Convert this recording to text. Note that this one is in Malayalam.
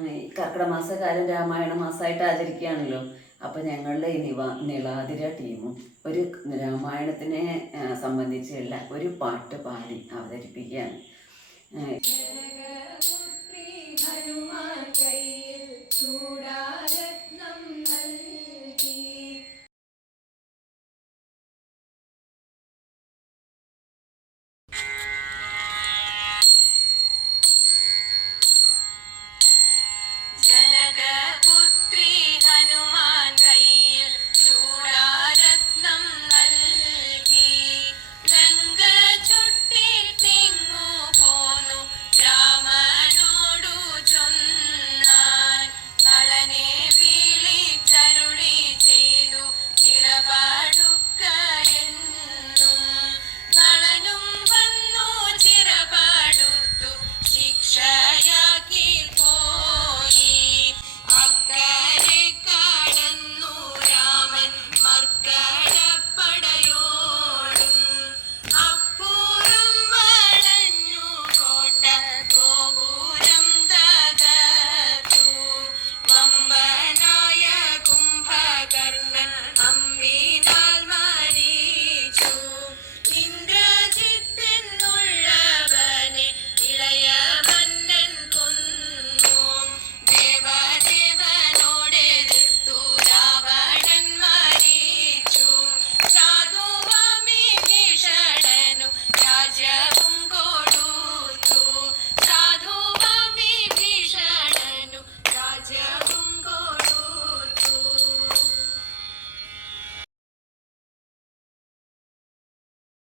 ഈ കർക്കിടക മാസക്കാലം രാമായണ മാസമായിട്ട് ആചരിക്കുകയാണല്ലോ. അപ്പോൾ ഞങ്ങളുടെ ഈ നിവ നിളാതിര ടീമും ഒരു രാമായണത്തിനെ സംബന്ധിച്ചുള്ള ഒരു പാട്ട് പാടി അവതരിപ്പിക്കുകയാണ്.